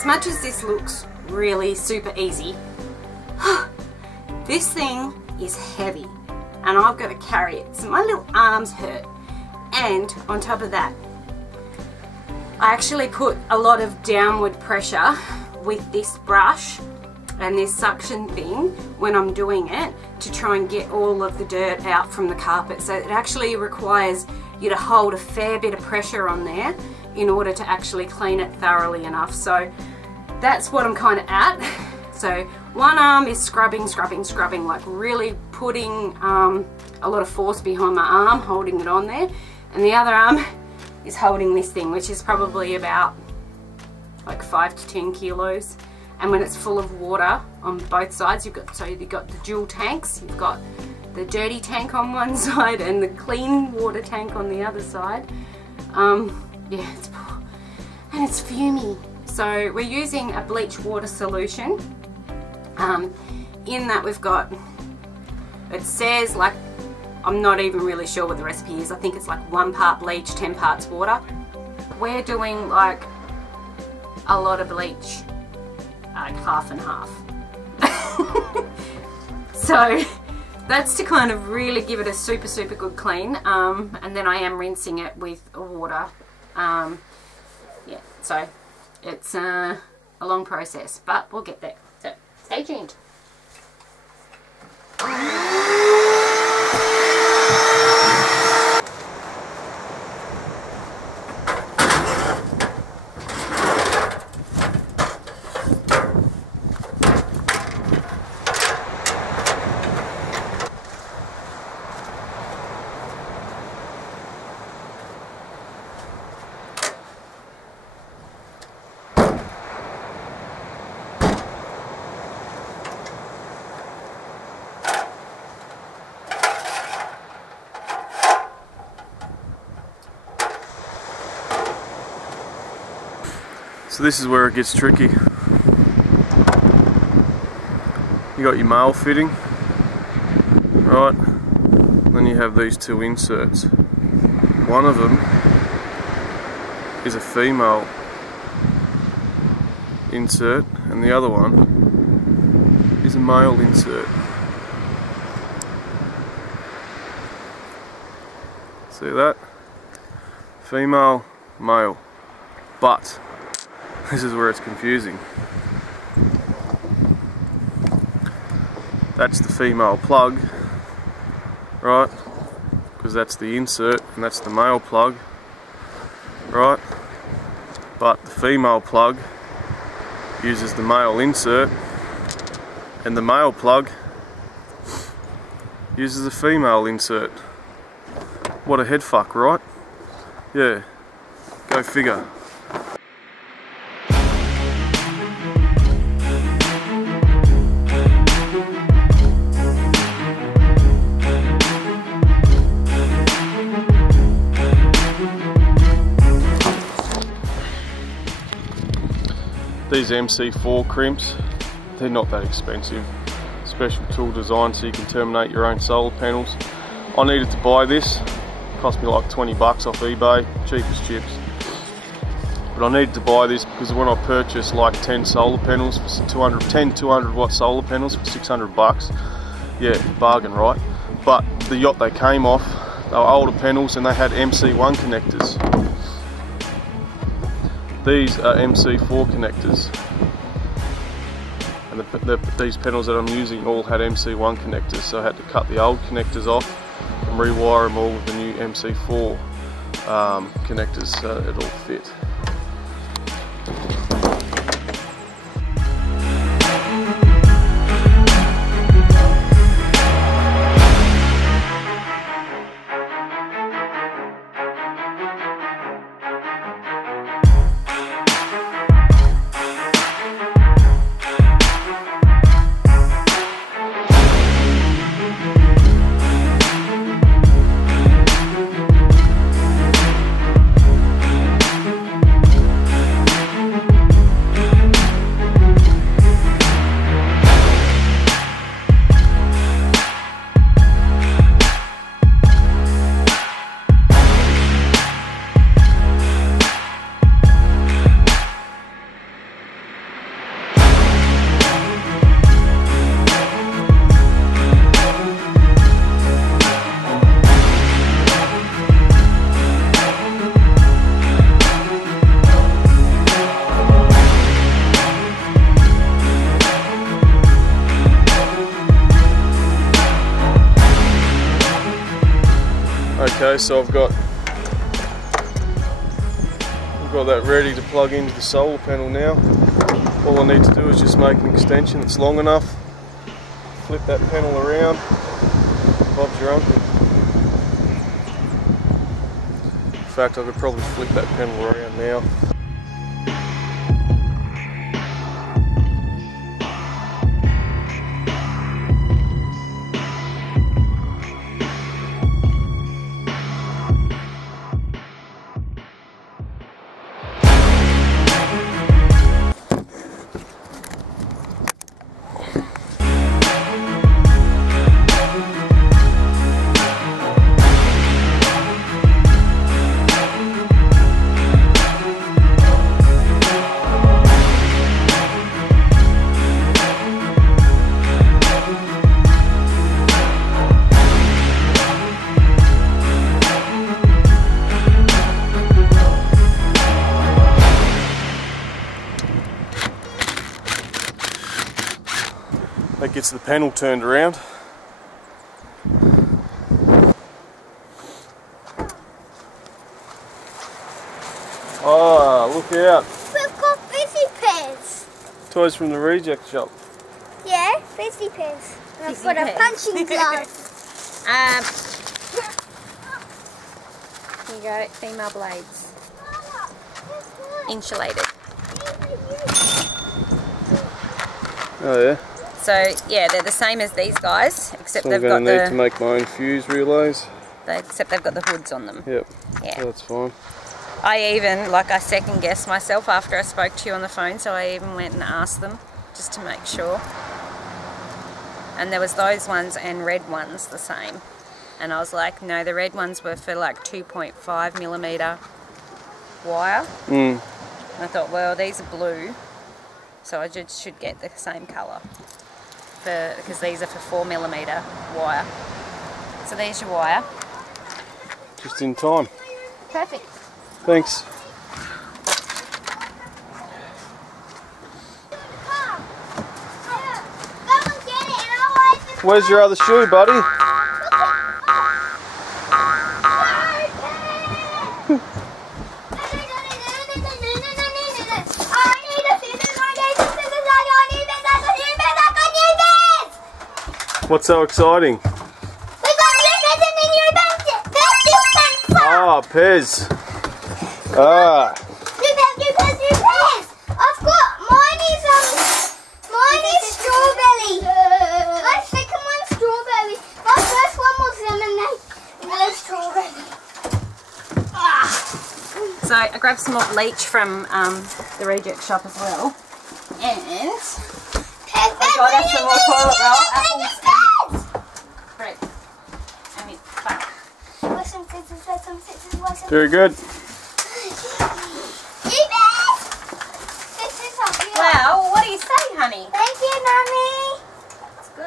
as much as this looks really super easy, this thing is heavy and I've got to carry it, so my little arms hurt. And on top of that, I actually put a lot of downward pressure with this brush and this suction thing when I'm doing it to try and get all of the dirt out from the carpet. So it actually requires you to hold a fair bit of pressure on there in order to actually clean it thoroughly enough. So that's what I'm kind of at. So one arm is scrubbing, like really putting a lot of force behind my arm, holding it on there, and the other arm is holding this thing, which is probably about like 5 to 10 kilos. And when it's full of water on both sides, you've got the dual tanks. You've got the dirty tank on one side and the clean water tank on the other side. Yeah, it's fumey. So we're using a bleach water solution. In that we've got, it says, like, I'm not even really sure what the recipe is. I think it's like 1 part bleach, 10 parts water. We're doing like a lot of bleach, like half and half. So that's to kind of really give it a super good clean, and then I am rinsing it with water. Yeah, so it's a long process, but we'll get there, so stay tuned. So this is where it gets tricky. You got your male fitting, right? Then you have these 2 inserts. One of them is a female insert and the other one is a male insert. See that? Female, male. But this is where it's confusing. That's the female plug, right? Because that's the insert and that's the male plug, right? But the female plug uses the male insert and the male plug uses the female insert. What a head fuck, right? Yeah, go figure. These MC4 crimps, they're not that expensive. Special tool design so you can terminate your own solar panels. I needed to buy this, it cost me like 20 bucks off eBay, cheap as chips. But I needed to buy this because when I purchased like 10 solar panels for 200 watt solar panels for 600 bucks, yeah, bargain, right? But the yacht they came off, they were older panels and they had MC1 connectors. These are MC4 connectors, and these panels that I'm using all had MC1 connectors, so I had to cut the old connectors off and rewire them all with the new MC4 connectors so it all fit. Okay, so I've got that ready to plug into the solar panel now. All I need to do is just make an extension that's long enough, flip that panel around, Bob's your uncle. In fact, I could probably flip that panel around now. That gets the panel turned around. Ah, look out. We've got fizzy pairs. Toys from the reject shop. Yeah, fizzy pairs. And I've got a punching glove. Here you go, female blades. Insulated. Oh yeah. So yeah, they're the same as these guys, except So they've I'm got going to need the. to make my own fuse relays. Except they've got the hoods on them. Yep. Yeah. So that's fine. I even, like, I second guessed myself after I spoke to you on the phone, so I even went and asked them just to make sure. And there was those ones and red ones the same. And I was like, no, the red ones were for like 2.5mm wire. And I thought, well, these are blue, so I just should get the same colour, because these are for 4mm wire. So there's your wire. Just in time. Perfect. Thanks. Where's your other shoe, buddy? What's so exciting? We got new pens and a new pens. Ah, Pez. Ah. New pens. I've got mine is strawberry. My second one's strawberry. My first one was lemonade. No strawberry. So I grabbed some more bleach from the reject shop as well. And I got us some more toilet roll, apples and bread. And it's fun. Very good. Wow, what do you say, honey? Thank you, Mummy.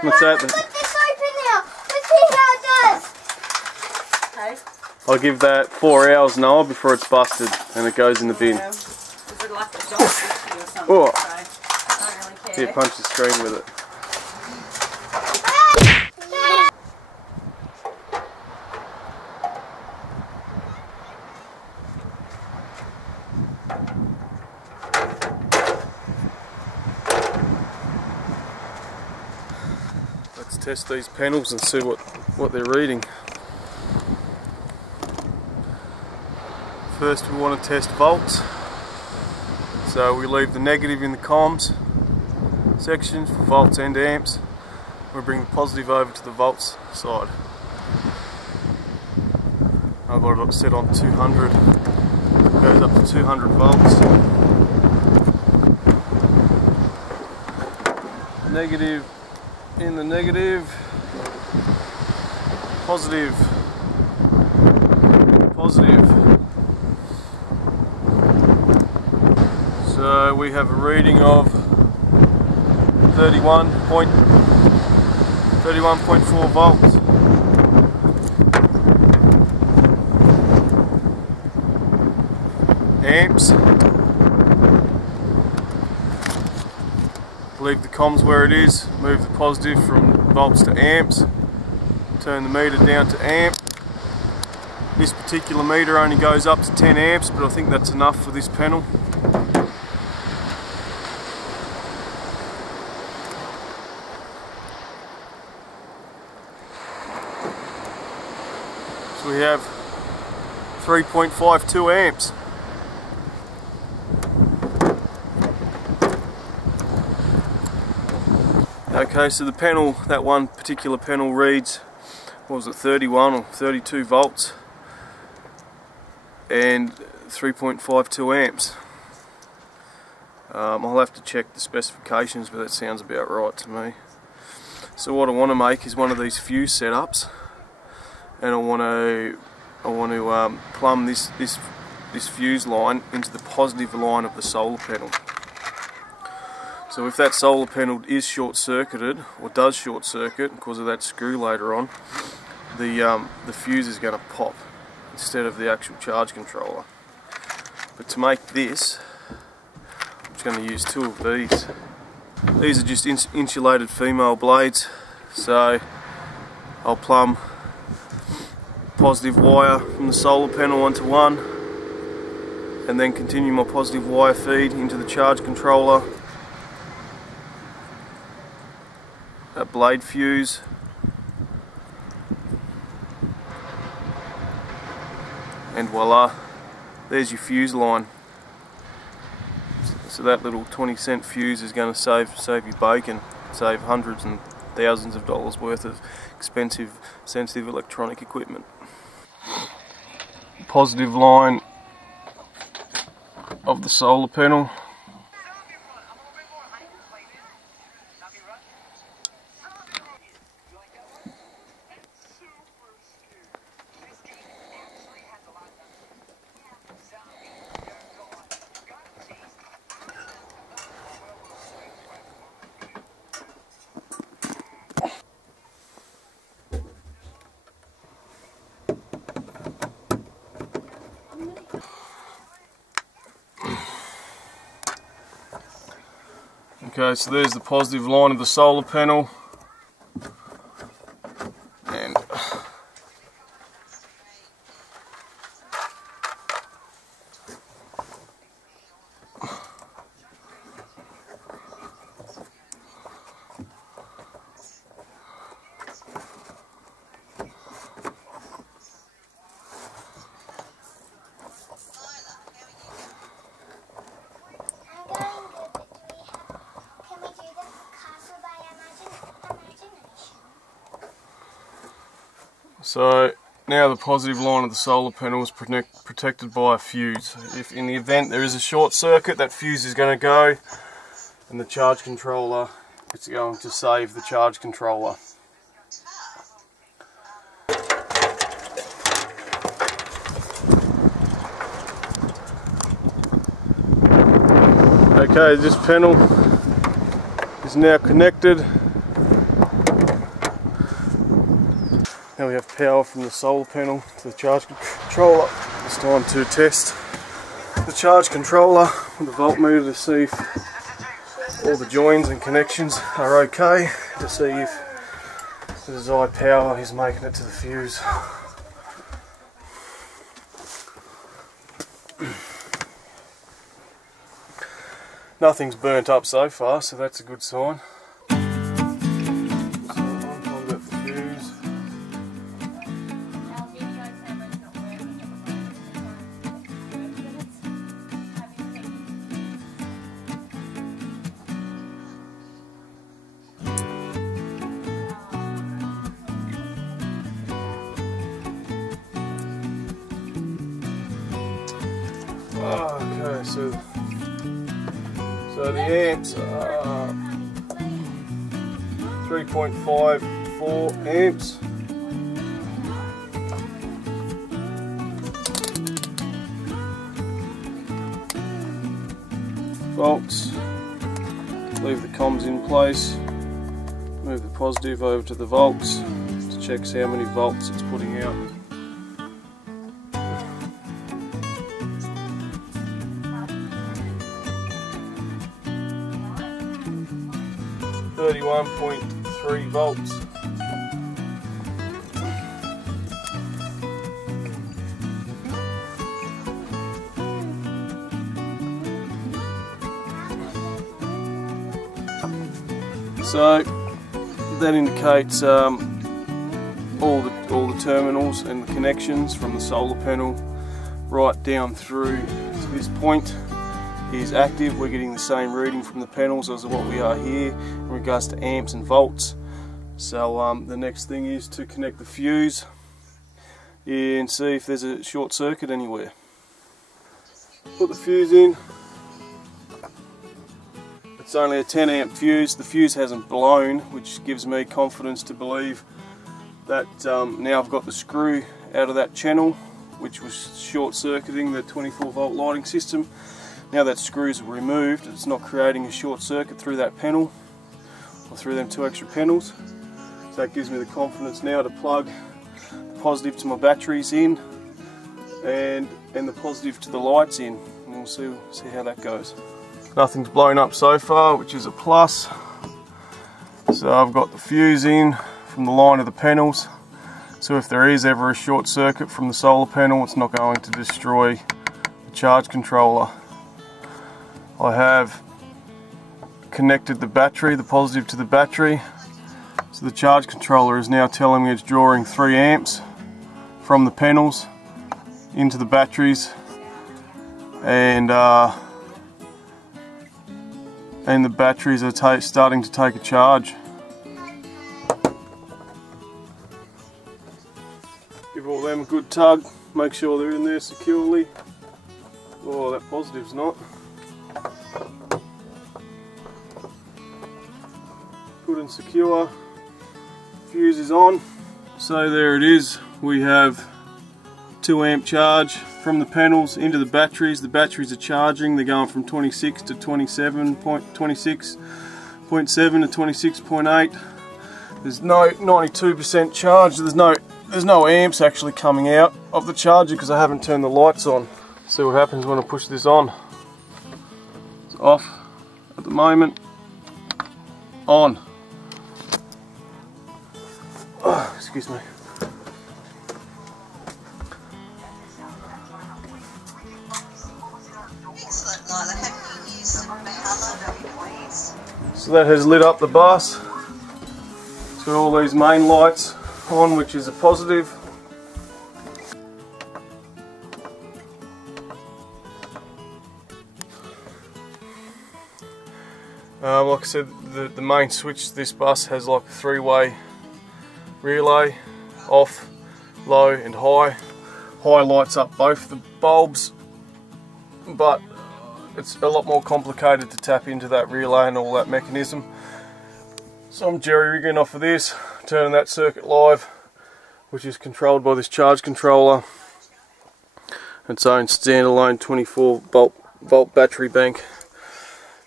What's that? Put this open now. Let's see how it does. Okay. I'll give that 4 hours, Noah, before it's busted and it goes in the bin. Is it like the dog whiskey or something? Oh. So I don't really care. Here, punch the screen with it. Let's test these panels and see what they're reading. First we want to test volts. So we leave the negative in the comms section for volts and amps. We bring the positive over to the volts side. I've got it set on 200. It goes up to 200 volts. Negative in the negative, positive, positive. So we have a reading of 31.4 volts. Amps. Leave the comms where it is, move the positive from volts to amps, turn the meter down to amp, This particular meter only goes up to 10 amps, but I think that's enough for this panel. So we have 3.52 amps. Okay, so the panel, that one particular panel reads, what was it, 31 or 32 volts and 3.52 amps. I'll have to check the specifications, but that sounds about right to me. So what I want to make is one of these fuse setups, and I want to plumb this fuse line into the positive line of the solar panel. So if that solar panel is short-circuited, or does short-circuit because of that screw later on, the fuse is going to pop instead of the actual charge controller. But to make this, I'm just going to use two of these. These are just insulated female blades, so I'll plumb positive wire from the solar panel onto one, and then continue my positive wire feed into the charge controller. A blade fuse, and voila, there's your fuse line. So that little 20-cent fuse is going to save you bacon, save hundreds and thousands of dollars worth of expensive, sensitive electronic equipment. Positive line of the solar panel. Okay, so there's the positive line of the solar panel, and so now the positive line of the solar panel is protected by a fuse. If in the event there is a short circuit, that fuse is going to go, and the charge controller, it's going to save the charge controller. Okay, this panel is now connected. Now we have power from the solar panel to the charge controller. It's time to test the charge controller with the voltmeter to see if all the joins and connections are okay, to see if the desired power is making it to the fuse. Nothing's burnt up so far, so that's a good sign. Okay, so the amps are 3.54 amps. Volts. Leave the comms in place. Move the positive over to the volts. It checks how many volts it's putting out. .3 volts. So that indicates all the terminals and the connections from the solar panel right down through to this point is active. We're getting the same reading from the panels as what we are here in regards to amps and volts. So the next thing is to connect the fuse and see if there's a short circuit anywhere. Put the fuse in. It's only a 10 amp fuse. The fuse hasn't blown, which gives me confidence to believe that now I've got the screw out of that channel, which was short circuiting the 24 volt lighting system. Now that screws are removed, it's not creating a short circuit through that panel or through them 2 extra panels. So that gives me the confidence now to plug the positive to my batteries in and the positive to the lights in, and we'll see how that goes. Nothing's blown up so far, which is a plus. So I've got the fuse in from the line of the panels, so if there is ever a short circuit from the solar panel, it's not going to destroy the charge controller. I have connected the battery, the positive to the battery, so the charge controller is now telling me it's drawing 3 amps from the panels into the batteries, and the batteries are starting to take a charge. Give all them a good tug, make sure they're in there securely. Oh, that positive's not. Good and secure. Fuse is on. So there it is. We have 2 amp charge from the panels into the batteries. The batteries are charging. They're going from 26 to 26.7 to 26.8. There's no 92% charge. There's no amps actually coming out of the charger because I haven't turned the lights on. See what happens when I push this on. It's off at the moment. On. Oh, excuse me. So that has lit up the bus. It's got all these main lights on, which is a positive. Like I said, the main switch, this bus has like a 3-way relay, off, low and high. High lights up both the bulbs, but it's a lot more complicated to tap into that relay and all that mechanism. So I'm jerry-rigging off of this, turning that circuit live, which is controlled by this charge controller. Its own standalone 24 volt battery bank,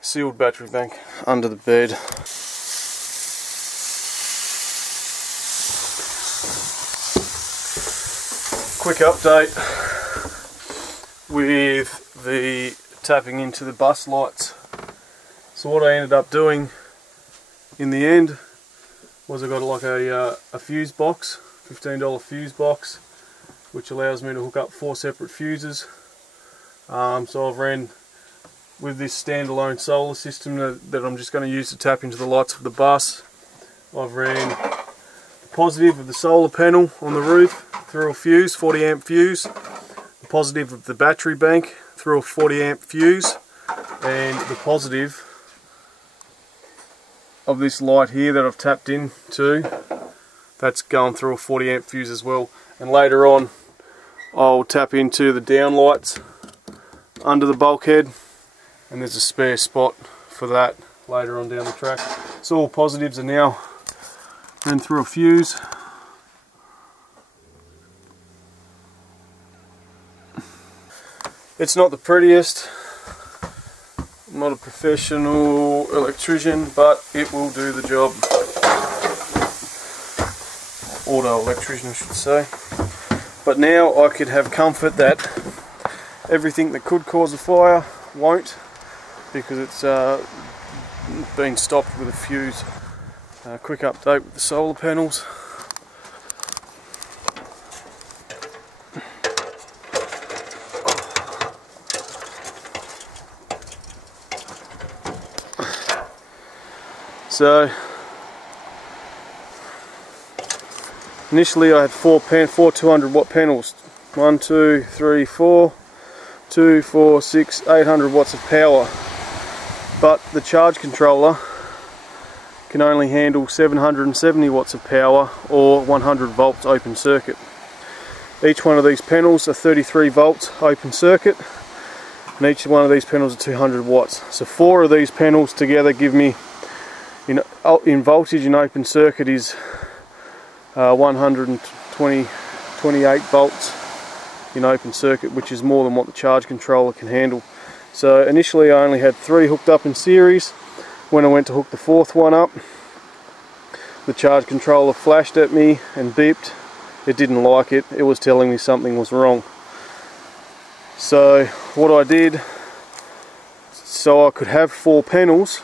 sealed battery bank under the bed. Quick update with the tapping into the bus lights. So what I ended up doing in the end was I got like a fuse box, $15 fuse box, which allows me to hook up 4 separate fuses. So I've ran with this standalone solar system that I'm just going to use to tap into the lights of the bus. I've ran the positive of the solar panel on the roof through a fuse, 40 amp fuse, the positive of the battery bank through a 40 amp fuse, and the positive of this light here that I've tapped into, that's going through a 40 amp fuse as well. And later on I'll tap into the down lights under the bulkhead, and there's a spare spot for that later on down the track. So all positives are now run through a fuse. It's not the prettiest, I'm not a professional electrician, but it will do the job. Auto electrician, I should say. But now I could have comfort that everything that could cause a fire won't, because it's been stopped with a fuse. Quick update with the solar panels. So Initially I had four 200 watt panels. 1, 2, 3, 4, 2, 4, 6, 800 watts of power. But the charge controller can only handle 770 watts of power or 100 volts open circuit. Each one of these panels are 33 volts open circuit, and each one of these panels are 200 watts. So 4 of these panels together give me, in voltage in open circuit, is 128 volts in open circuit, which is more than what the charge controller can handle. So initially I only had 3 hooked up in series. When I went to hook the 4th one up, the charge controller flashed at me and beeped. It didn't like it. It was telling me something was wrong. So what I did, so I could have 4 panels,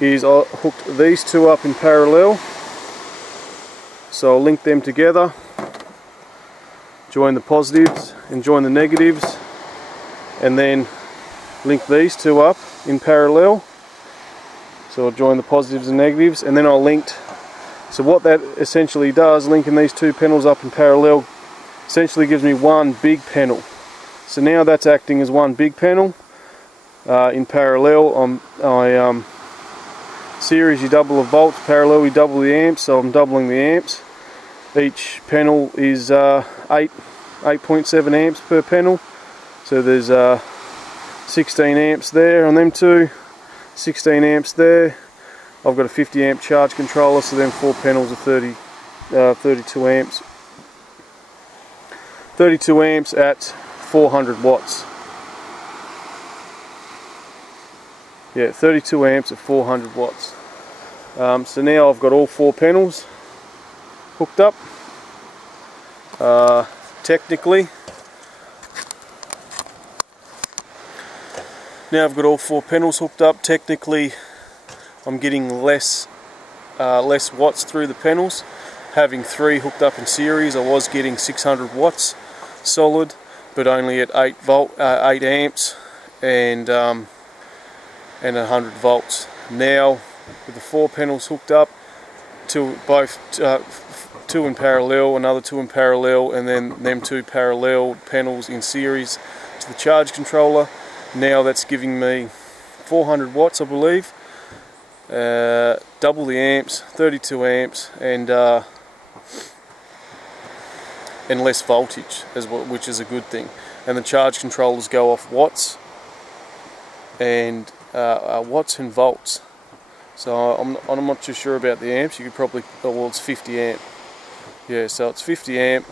is I hooked these 2 up in parallel. So I'll link them together, join the positives and join the negatives, and then link these 2 up in parallel. So I'll join the positives and negatives, and then I'll linked. So what that essentially does, linking these 2 panels up in parallel, essentially gives me one big panel. So now that's acting as one big panel. In parallel, series you double the volts, parallel you double the amps, so I'm doubling the amps. Each panel is 8.7 amps per panel. So there's 16 amps there on them 2, 16 amps there. I've got a 50 amp charge controller, so then 4 panels are 32 amps. 32 amps at 400 watts. Yeah, 32 amps at 400 watts. So now I've got all 4 panels hooked up. Technically, now I've got all 4 panels hooked up. Technically, I'm getting less watts through the panels. Having 3 hooked up in series, I was getting 600 watts solid, but only at 8 amps and 100 volts. Now with the 4 panels hooked up, 2 in parallel, another 2 in parallel, and then them 2 parallel panels in series to the charge controller. Now that's giving me 400 watts, I believe. Double the amps, 32 amps, and less voltage as well, which is a good thing. And the charge controllers go off watts and volts. So I'm not too sure about the amps. You could probably, well, it's 50 amp. Yeah, so it's 50 amp.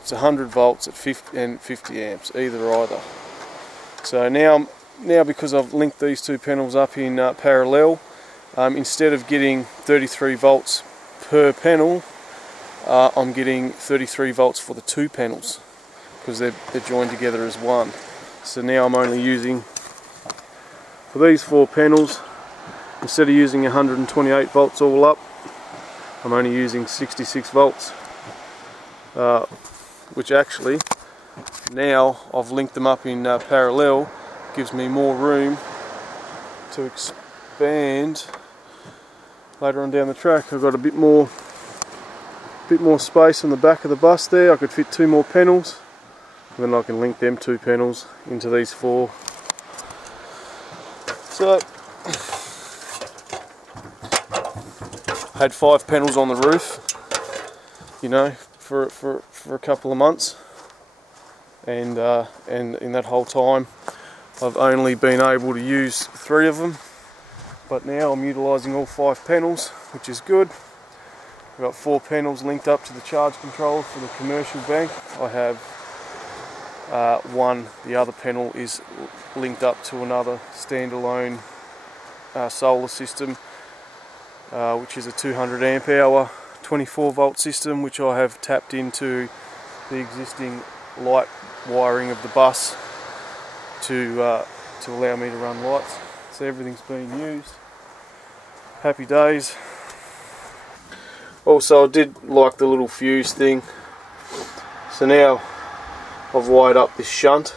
It's 100 volts at 50 amps, either. So now because I've linked these 2 panels up in parallel, instead of getting 33 volts per panel, I'm getting 33 volts for the 2 panels because they're joined together as one. So now I'm only using, for these 4 panels, instead of using 128 volts all up, I'm only using 66 volts, which actually, now I've linked them up in parallel, gives me more room to expand later on down the track. I've got a bit more space on the back of the bus there. I could fit 2 more panels, and then I can link them 2 panels into these 4. So had 5 panels on the roof, you know, for a couple of months, and in that whole time I've only been able to use 3 of them, but now I'm utilising all 5 panels, which is good. I've got 4 panels linked up to the charge controller for the commercial bank. I have the other panel is linked up to another standalone solar system, which is a 200 amp hour 24 volt system, which I have tapped into the existing light wiring of the bus to allow me to run lights. So everything's being used. Happy days. Also, I did like the little fuse thing. So now I've wired up this shunt,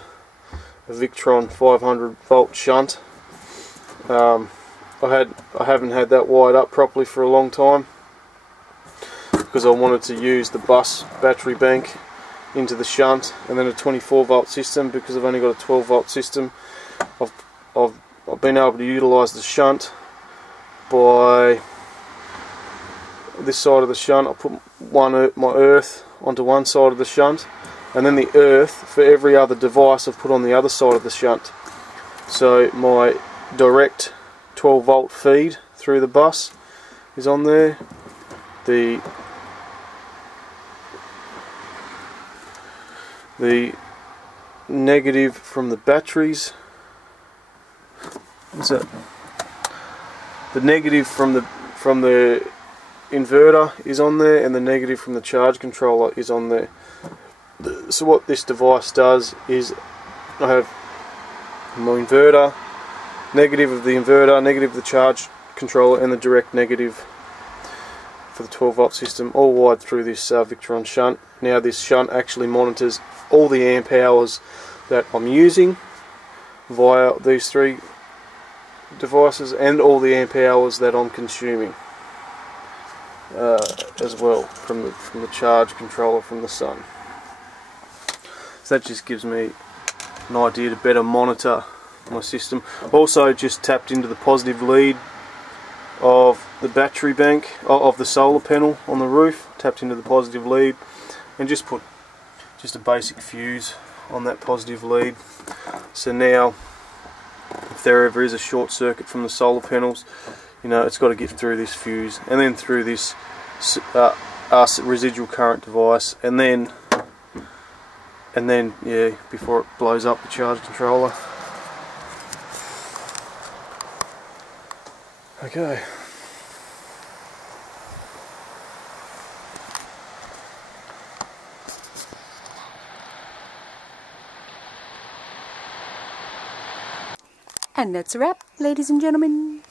a Victron 500 volt shunt. I haven't had that wired up properly for a long time. because I wanted to use the bus battery bank into the shunt, and then a 24 volt system because I've only got a 12 volt system. I've been able to utilise the shunt by this side of the shunt. I put my earth onto one side of the shunt, and then the earth for every other device I've put on the other side of the shunt. So my direct 12 volt feed through the bus is on there. The negative from the batteries, what's that? The negative from the inverter is on there, and the negative from the charge controller is on there. So what this device does is I have my inverter, negative of the inverter, negative of the charge controller, and the direct negative for the 12 volt system, all wired through this Victron shunt. Now this shunt actually monitors all the amp hours that I'm using via these three devices, and all the amp hours that I'm consuming as well from the charge controller from the sun. So that just gives me an idea to better monitor my system. Also just tapped into the positive lead of the battery bank, of the solar panel on the roof, tapped into the positive lead, and just put just a basic fuse on that positive lead. So now if there ever is a short circuit from the solar panels, you know, it's got to get through this fuse and then through this residual current device, and then yeah, before it blows up the charge controller. Okay. And that's a wrap, ladies and gentlemen.